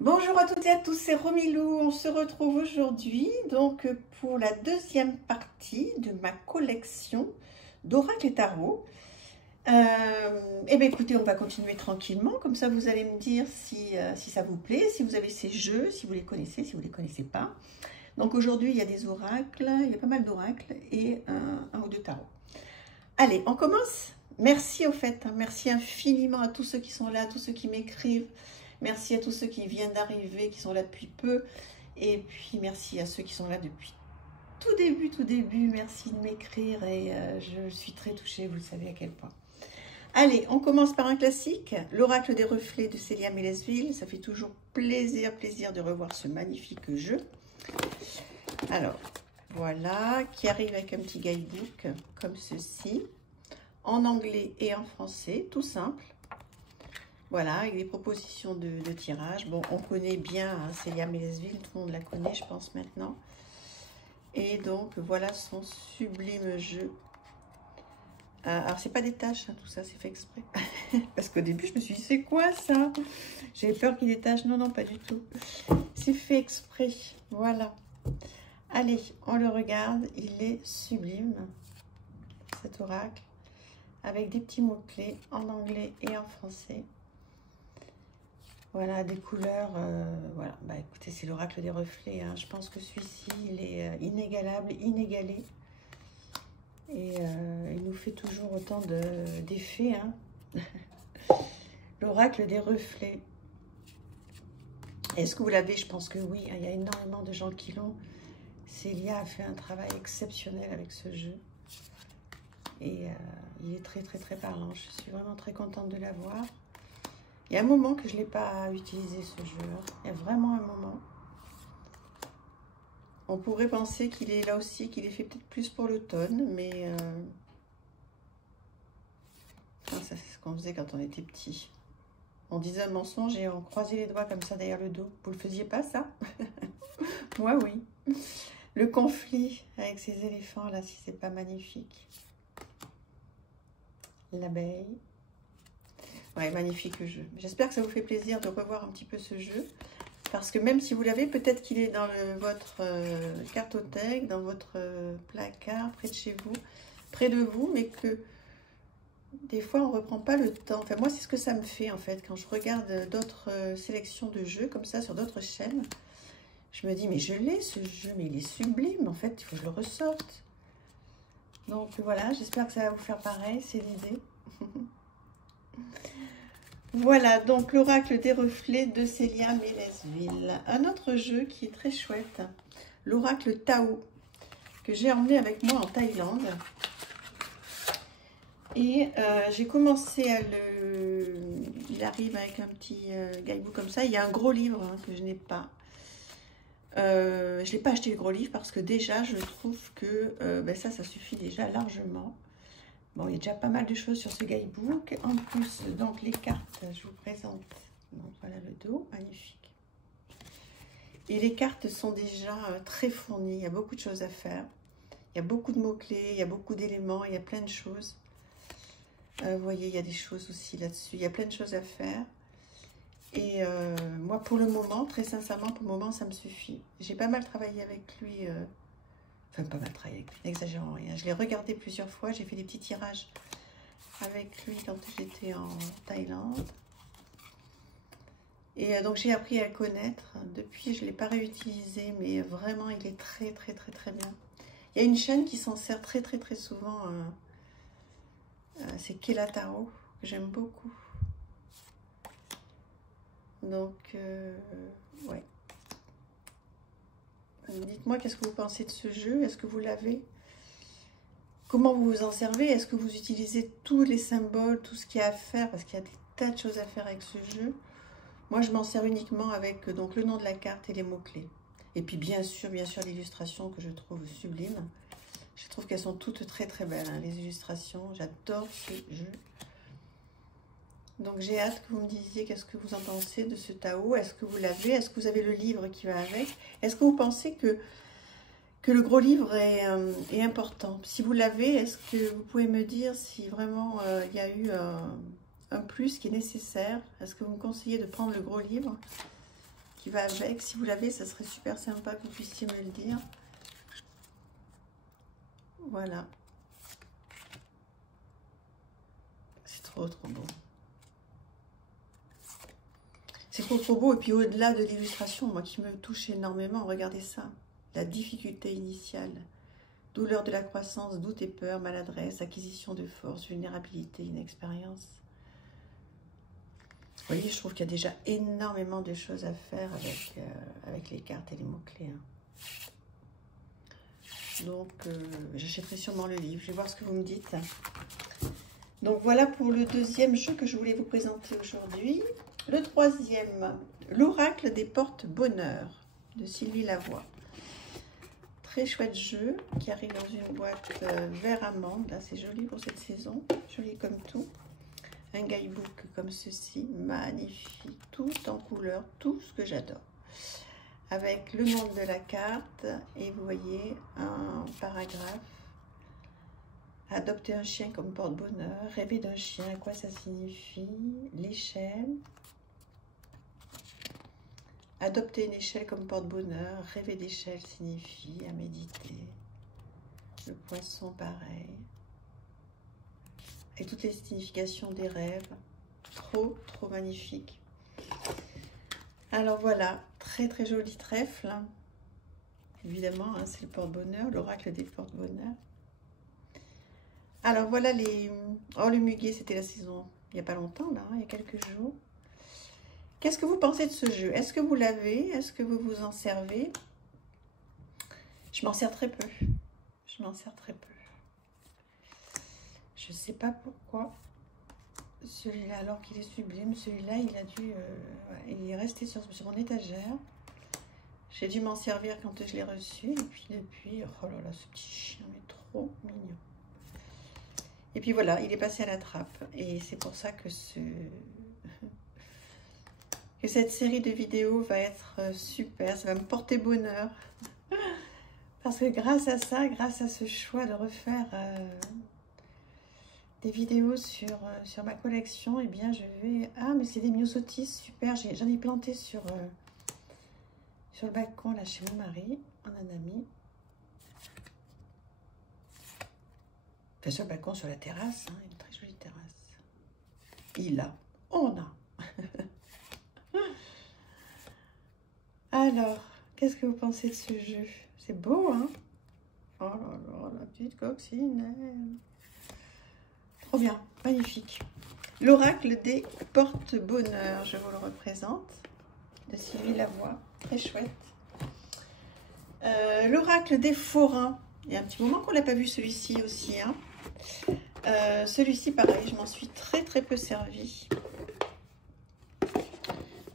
Bonjour à toutes et à tous, c'est Romilou. On se retrouve aujourd'hui donc pour la deuxième partie de ma collection d'oracle et tarot. Et bien écoutez, on va continuer tranquillement, comme ça vous allez me dire si ça vous plaît, si vous avez ces jeux, si vous les connaissez, si vous ne les connaissez pas. Donc aujourd'hui il y a des oracles, il y a pas mal d'oracles et un ou deux tarots. Allez, on commence. Merci au fait, hein, merci infiniment à tous ceux qui sont là, à tous ceux qui m'écrivent. Merci à tous ceux qui viennent d'arriver, qui sont là depuis peu. Et puis merci à ceux qui sont là depuis tout début. Merci de m'écrire et je suis très touchée, vous le savez à quel point. Allez, on commence par un classique, l'oracle des reflets de Célia Mélesville. Ça fait toujours plaisir de revoir ce magnifique jeu. Alors, voilà, qui arrive avec un petit guidebook comme ceci, en anglais et en français, tout simple. Voilà, avec des propositions de tirage. Bon, on connaît bien hein, Célia Mélesville, tout le monde la connaît, je pense, maintenant. Et donc, voilà son sublime jeu. Alors, c'est pas des taches, hein, tout ça, c'est fait exprès. Parce qu'au début, je me suis dit, c'est quoi ça? J'avais peur qu'il y ait des taches. Non, non, pas du tout. C'est fait exprès. Voilà. Allez, on le regarde. Il est sublime, cet oracle. Avec des petits mots-clés en anglais et en français. Voilà, des couleurs, voilà, bah écoutez, c'est l'oracle des reflets, hein. Je pense que celui-ci, il est inégalable, inégalé. Et il nous fait toujours autant d'effets, hein. L'oracle des reflets. Est-ce que vous l'avez? Je pense que oui, hein, il y a énormément de gens qui l'ont. Célia a fait un travail exceptionnel avec ce jeu. Et il est très parlant. Je suis vraiment très contente de l'avoir. Il y a un moment que je ne l'ai pas utilisé ce jeu. Il y a vraiment un moment. On pourrait penser qu'il est là aussi, qu'il est fait peut-être plus pour l'automne, mais ça c'est ce qu'on faisait quand on était petit. On disait un mensonge et on croisait les doigts comme ça derrière le dos. Vous le faisiez pas ça? Moi oui. Le conflit avec ces éléphants là, si c'est pas magnifique. L'abeille. Ouais, magnifique jeu. J'espère que ça vous fait plaisir de revoir un petit peu ce jeu. Parce que même si vous l'avez, peut-être qu'il est dans votre cartothèque, dans votre placard, près de chez vous, près de vous, mais que des fois, on ne reprend pas le temps. Enfin, moi, c'est ce que ça me fait, en fait, quand je regarde d'autres sélections de jeux, comme ça, sur d'autres chaînes. Je me dis, mais je l'ai, ce jeu, mais il est sublime, en fait, il faut que je le ressorte. Donc, voilà, j'espère que ça va vous faire pareil, c'est l'idée. Voilà, donc l'oracle des reflets de Célia Mélesville. Un autre jeu qui est très chouette, l'oracle Tao, que j'ai emmené avec moi en Thaïlande. Et j'ai commencé à le... Il arrive avec un petit guidebook comme ça. Il y a un gros livre hein, que je n'ai pas. Je ne l'ai pas acheté le gros livre parce que déjà, je trouve que ben ça suffit déjà largement. Bon, il y a déjà pas mal de choses sur ce guidebook. En plus, donc les cartes, je vous présente. Donc voilà le dos, magnifique. Et les cartes sont déjà très fournies. Il y a beaucoup de choses à faire. Il y a beaucoup de mots-clés, il y a beaucoup d'éléments, il y a plein de choses. Vous voyez, il y a des choses aussi là-dessus. Il y a plein de choses à faire. Et moi, pour le moment, très sincèrement, pour le moment, ça me suffit. J'ai pas mal travaillé avec lui. Enfin, pas mal travaillé avec lui, n'exagérons rien. Je l'ai regardé plusieurs fois, j'ai fait des petits tirages avec lui quand j'étais en Thaïlande. Et donc, j'ai appris à le connaître. Depuis, je ne l'ai pas réutilisé, mais vraiment, il est très bien. Il y a une chaîne qui s'en sert très souvent. C'est Kela Tarot, que j'aime beaucoup. Donc, ouais. Dites-moi, qu'est-ce que vous pensez de ce jeu? Est-ce que vous l'avez? Comment vous vous en servez? Est-ce que vous utilisez tous les symboles, tout ce qu'il y a à faire? Parce qu'il y a des tas de choses à faire avec ce jeu. Moi, je m'en sers uniquement avec donc, le nom de la carte et les mots-clés. Et puis, bien sûr, l'illustration que je trouve sublime. Je trouve qu'elles sont toutes très belles, hein, les illustrations. J'adore ce jeu. Donc, j'ai hâte que vous me disiez qu'est-ce que vous en pensez de ce Tao. Est-ce que vous l'avez? Est-ce que vous avez le livre qui va avec? Est-ce que vous pensez que le gros livre est important? Si vous l'avez, est-ce que vous pouvez me dire si vraiment il y a eu un plus qui est nécessaire? Est-ce que vous me conseillez de prendre le gros livre? qui va avec. Si vous l'avez, ça serait super sympa que vous puissiez me le dire. Voilà. C'est trop beau. C'est trop beau. Et puis au-delà de l'illustration, moi qui me touche énormément, regardez ça. La difficulté initiale. Douleur de la croissance, doute et peur, maladresse, acquisition de force, vulnérabilité, inexpérience. Vous voyez, je trouve qu'il y a déjà énormément de choses à faire avec les cartes et les mots-clés. Hein. Donc, j'achèterai sûrement le livre. Je vais voir ce que vous me dites. Donc, voilà pour le deuxième jeu que je voulais vous présenter aujourd'hui. Le troisième, l'oracle des portes bonheur de Sylvie Lavoie. Très chouette jeu qui arrive dans une boîte vert amande. Là, c'est joli pour cette saison. Joli comme tout. Un guidebook comme ceci. Magnifique. Tout en couleur. Tout ce que j'adore. Avec le nom de la carte. Et vous voyez un paragraphe. Adopter un chien comme porte-bonheur. Rêver d'un chien. À quoi ça signifie? L'échelle. Adopter une échelle comme porte-bonheur, rêver d'échelle signifie à méditer. Le poisson, pareil. Et toutes les significations des rêves. Trop magnifique. Alors voilà, très joli trèfle. Évidemment, hein, c'est le porte-bonheur, l'oracle des porte-bonheur. Alors voilà les... Oh, le muguet, c'était la saison il n'y a pas longtemps, là, hein, il y a quelques jours. Qu'est-ce que vous pensez de ce jeu? Est-ce que vous l'avez? Est-ce que vous vous en servez? Je m'en sers très peu. Je m'en sers très peu. Je ne sais pas pourquoi. Celui-là, alors qu'il est sublime, celui-là, il a dû... il est resté sur mon étagère. J'ai dû m'en servir quand je l'ai reçu. Et puis depuis... Oh là là, ce petit chien est trop mignon. Et puis voilà, il est passé à la trappe. Et c'est pour ça que cette série de vidéos va être super, ça va me porter bonheur. Parce que grâce à ça, grâce à ce choix de refaire des vidéos sur ma collection, eh bien je vais... Ah, mais c'est des myosotis, super, j'en ai planté sur le balcon, là, chez mon mari, en anami. Enfin, sur le balcon, sur la terrasse, hein, une très jolie terrasse. On a. Alors, qu'est-ce que vous pensez de ce jeu? C'est beau, hein? Oh là là, la petite coccinelle. Trop bien, magnifique. L'oracle des porte-bonheur, je vous le représente, de Sylvie Lavoie, très chouette. L'oracle des forains, il y a un petit moment qu'on n'a pas vu celui-ci aussi, hein. Celui-ci, pareil, je m'en suis très peu servi.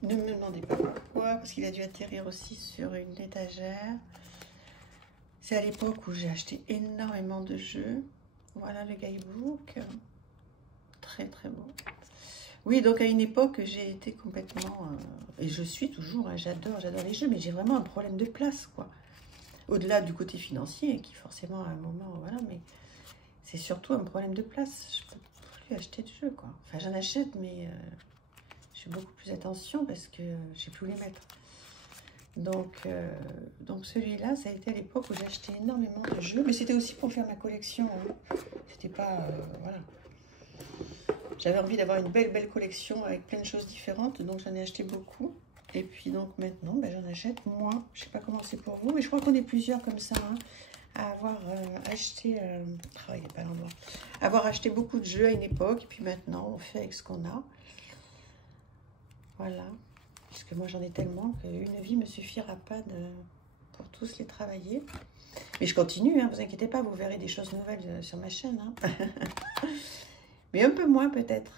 Ne me demandez pas pourquoi, parce qu'il a dû atterrir aussi sur une étagère. C'est à l'époque où j'ai acheté énormément de jeux. Voilà le guidebook. Très beau. Oui, donc à une époque, j'ai été complètement... et je suis toujours, hein, j'adore les jeux, mais j'ai vraiment un problème de place, quoi. Au-delà du côté financier, qui forcément à un moment, voilà, mais c'est surtout un problème de place. Je peux plus acheter de jeux, quoi. Enfin, j'en achète, mais... je fais beaucoup plus attention parce que j'ai plus où les mettre. Donc celui-là, ça a été à l'époque où j'ai acheté énormément de jeux. Mais c'était aussi pour faire ma collection. Hein. C'était pas... voilà. J'avais envie d'avoir une belle collection avec plein de choses différentes. Donc j'en ai acheté beaucoup. Et puis donc maintenant, ben, j'en achète moins. Je sais pas comment c'est pour vous. Mais je crois qu'on est plusieurs comme ça. Hein, à avoir acheté... il n'est pas l'endroit. Avoir acheté beaucoup de jeux à une époque. Et puis maintenant, on fait avec ce qu'on a. Voilà, parce que moi j'en ai tellement qu'une vie ne me suffira pas pour tous les travailler. Mais je continue, hein, vous inquiétez pas, vous verrez des choses nouvelles sur ma chaîne. Hein. Mais un peu moins peut-être.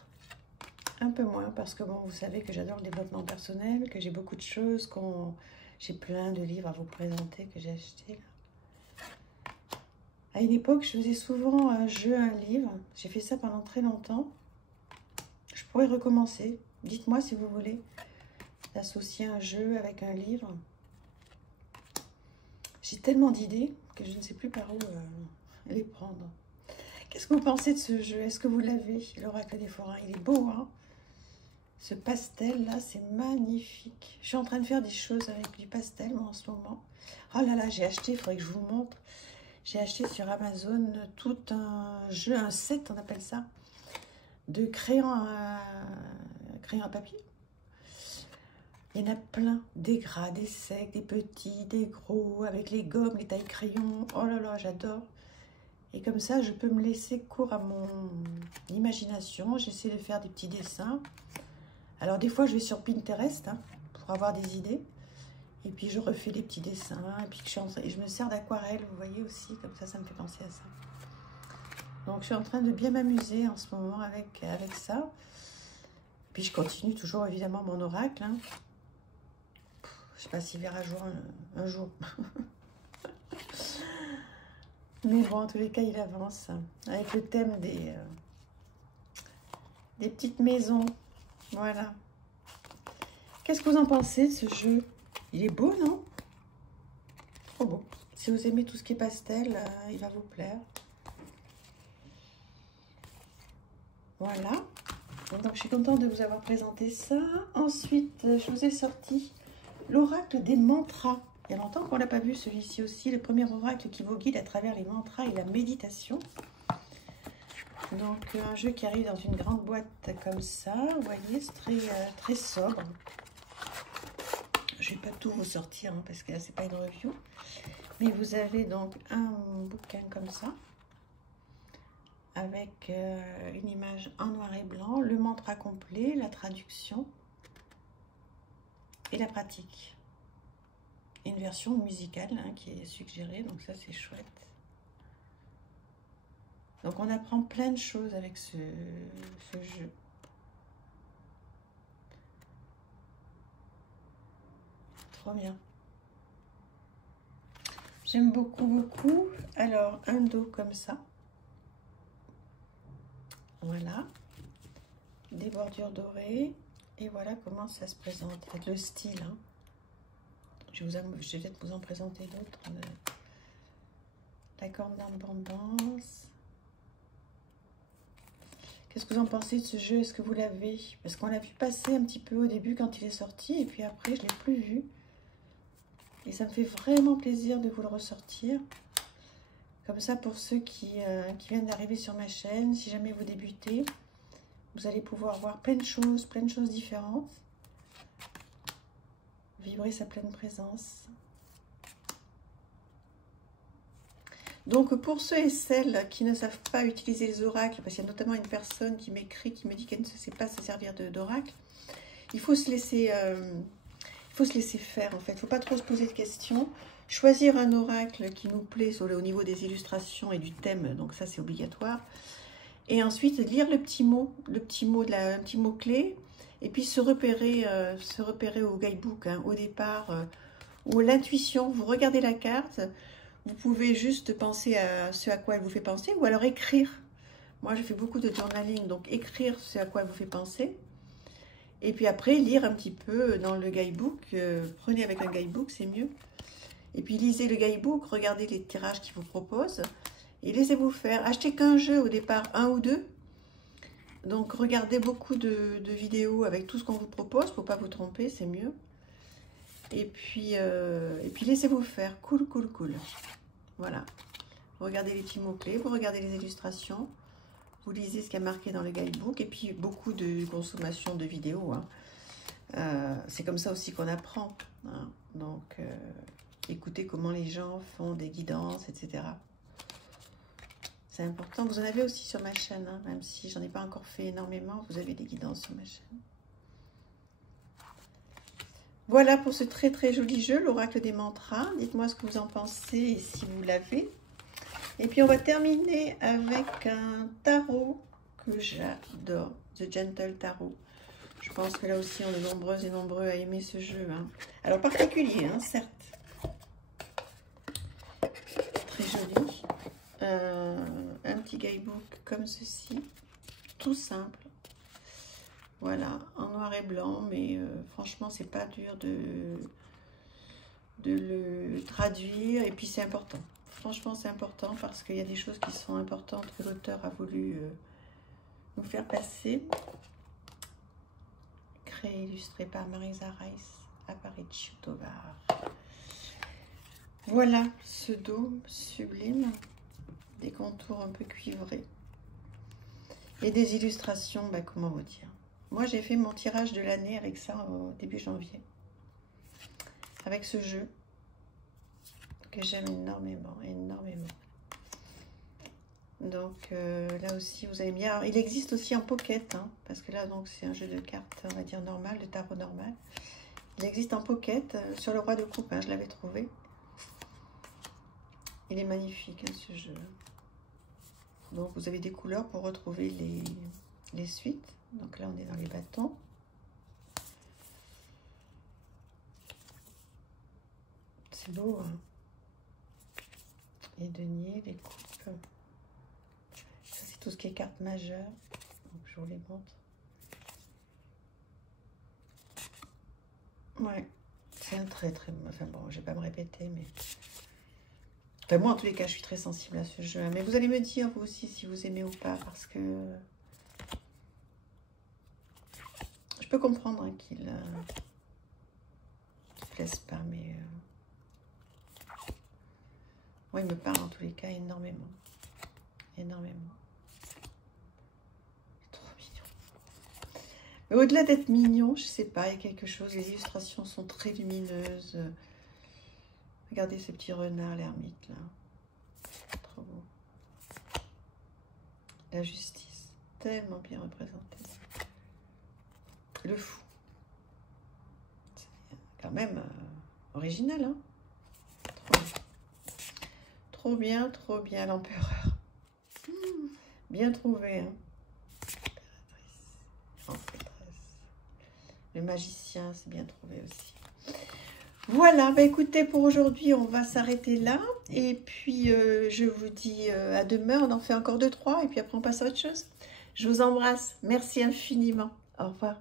Un peu moins, parce que bon, vous savez que j'adore le développement personnel, que j'ai beaucoup de choses, j'ai plein de livres à vous présenter que j'ai achetés. À une époque, je faisais souvent un jeu, un livre. J'ai fait ça pendant très longtemps. Je pourrais recommencer. Dites-moi si vous voulez associer un jeu avec un livre. J'ai tellement d'idées que je ne sais plus par où les prendre. Qu'est-ce que vous pensez de ce jeu? Est-ce que vous l'avez, l'oracle des forains? Il est beau, hein? Ce pastel là, c'est magnifique. Je suis en train de faire des choses avec du pastel moi, en ce moment. Oh là là, j'ai acheté, il faudrait que je vous montre. J'ai acheté sur Amazon tout un jeu, un set, on appelle ça, de crayons à papier. Il y en a plein, des gras, des secs, des petits, des gros, avec les gommes, les tailles crayons. Oh là là, j'adore. Et comme ça, je peux me laisser cours à mon imagination. J'essaie de faire des petits dessins. Alors des fois, je vais sur Pinterest hein, pour avoir des idées. Et puis, je refais des petits dessins. Et puis, je me sers d'aquarelle, vous voyez aussi. Comme ça me fait penser à ça. Donc, je suis en train de bien m'amuser en ce moment avec ça. Puis, je continue toujours, évidemment, mon oracle. Hein. Je ne sais pas s'il verra jour un jour. Mais bon, en tous les cas, il avance. Avec le thème des petites maisons. Voilà. Qu'est-ce que vous en pensez de ce jeu? Il est beau, non? Trop beau. Si vous aimez tout ce qui est pastel, il va vous plaire. Voilà. Donc, je suis contente de vous avoir présenté ça. Ensuite, je vous ai sorti l'oracle des mantras. Il y a longtemps qu'on ne l'a pas vu, celui-ci aussi. Le premier oracle qui vous guide à travers les mantras et la méditation. Donc, un jeu qui arrive dans une grande boîte comme ça. Vous voyez, c'est très sobre. Je ne vais pas tout vous sortir hein, parce que là, ce n'est pas une review. Mais vous avez donc un bouquin comme ça. Avec une image en noir et blanc, le mantra complet, la traduction et la pratique. Et une version musicale hein, qui est suggérée, donc ça c'est chouette. Donc on apprend plein de choses avec ce jeu. Trop bien. J'aime beaucoup, beaucoup. Alors, un dos comme ça. Voilà. Des bordures dorées. Et voilà comment ça se présente. Avec le style. Hein. Je vais peut-être vous en présenter d'autres. La corne d'abondance. Qu'est-ce que vous en pensez de ce jeu? Est-ce que vous l'avez? Parce qu'on l'a vu passer un petit peu au début quand il est sorti. Et puis après, je ne l'ai plus vu. Et ça me fait vraiment plaisir de vous le ressortir. Comme ça, pour ceux qui viennent d'arriver sur ma chaîne, si jamais vous débutez, vous allez pouvoir voir plein de choses différentes. Vibrer sa pleine présence. Donc, pour ceux et celles qui ne savent pas utiliser les oracles, parce qu'il y a notamment une personne qui m'écrit, qui me dit qu'elle ne sait pas se servir d'oracle, il faut se laisser faire, en fait. Il ne faut pas trop se poser de questions. Choisir un oracle qui nous plaît au niveau des illustrations et du thème, donc ça c'est obligatoire. Et ensuite lire le petit mot clé, et puis se repérer au guidebook hein, au départ, ou l'intuition. Vous regardez la carte, vous pouvez juste penser à ce à quoi elle vous fait penser, ou alors écrire. Moi je fais beaucoup de journaling, donc écrire ce à quoi elle vous fait penser. Et puis après lire un petit peu dans le guidebook. Prenez avec un guidebook, c'est mieux. Et puis lisez le guidebook, regardez les tirages qu'ils vous proposent et laissez-vous faire. Achetez qu'un jeu au départ, un ou deux. Donc regardez beaucoup de vidéos avec tout ce qu'on vous propose pour ne pas vous tromper, c'est mieux. Et puis laissez-vous faire, cool. Voilà. Regardez les petits mots-clés, vous regardez les illustrations, vous lisez ce qu'il y a marqué dans le guidebook et puis beaucoup de consommation de vidéos. Hein. C'est comme ça aussi qu'on apprend. Hein. Donc... écoutez comment les gens font des guidances, etc. C'est important. Vous en avez aussi sur ma chaîne, hein, même si j'en ai pas encore fait énormément, vous avez des guidances sur ma chaîne. Voilà pour ce très joli jeu, l'oracle des mantras. Dites-moi ce que vous en pensez et si vous l'avez. Et puis on va terminer avec un tarot que j'adore, The Gentle Tarot. Je pense que là aussi on est nombreuses et nombreux à aimer ce jeu. Hein. Alors particulier, hein, certes. Très joli. Un petit guidebook comme ceci, tout simple. Voilà, en noir et blanc, mais franchement, c'est pas dur de le traduire. Et puis, c'est important. Franchement, c'est important parce qu'il y a des choses qui sont importantes que l'auteur a voulu nous faire passer. créé et illustré par Marisa Rice, Aparicio Tovar. Voilà ce dôme sublime, des contours un peu cuivrés et des illustrations, bah, comment vous dire. Moi j'ai fait mon tirage de l'année avec ça au début janvier, avec ce jeu que j'aime énormément, énormément. Donc là aussi vous allez bien. Alors, il existe aussi en pocket, hein, parce que là donc c'est un jeu de cartes, on va dire normal, de tarot normal. Il existe en pocket sur le roi de coupe, hein, je l'avais trouvé. Il est magnifique, hein, ce jeu. Donc vous avez des couleurs pour retrouver les suites. Donc là on est dans les bâtons. C'est beau, hein. Les deniers, les coupes. Ça c'est tout ce qui est cartes majeures. Donc je vous les montre. Ouais, c'est un très très... Enfin bon, je vais pas me répéter, mais... Enfin, moi, en tous les cas, je suis très sensible à ce jeu. Mais vous allez me dire, vous aussi, si vous aimez ou pas, parce que... Je peux comprendre hein, qu'il plaise pas, mais... Moi, il me parle, en tous les cas, énormément. Énormément. Trop mignon. Mais au-delà d'être mignon, je sais pas, il y a quelque chose. Les illustrations sont très lumineuses. Regardez ce petit renard, l'ermite, là. Trop beau. La justice, tellement bien représentée. Le fou. C'est quand même original, hein. Trop bien, l'empereur. Bien trouvé, hein. Le magicien, c'est bien trouvé aussi. Voilà, bah écoutez, pour aujourd'hui, on va s'arrêter là. Et puis, je vous dis à demain. On en fait encore 2-3. Et puis après, on passe à autre chose. Je vous embrasse. Merci infiniment. Au revoir.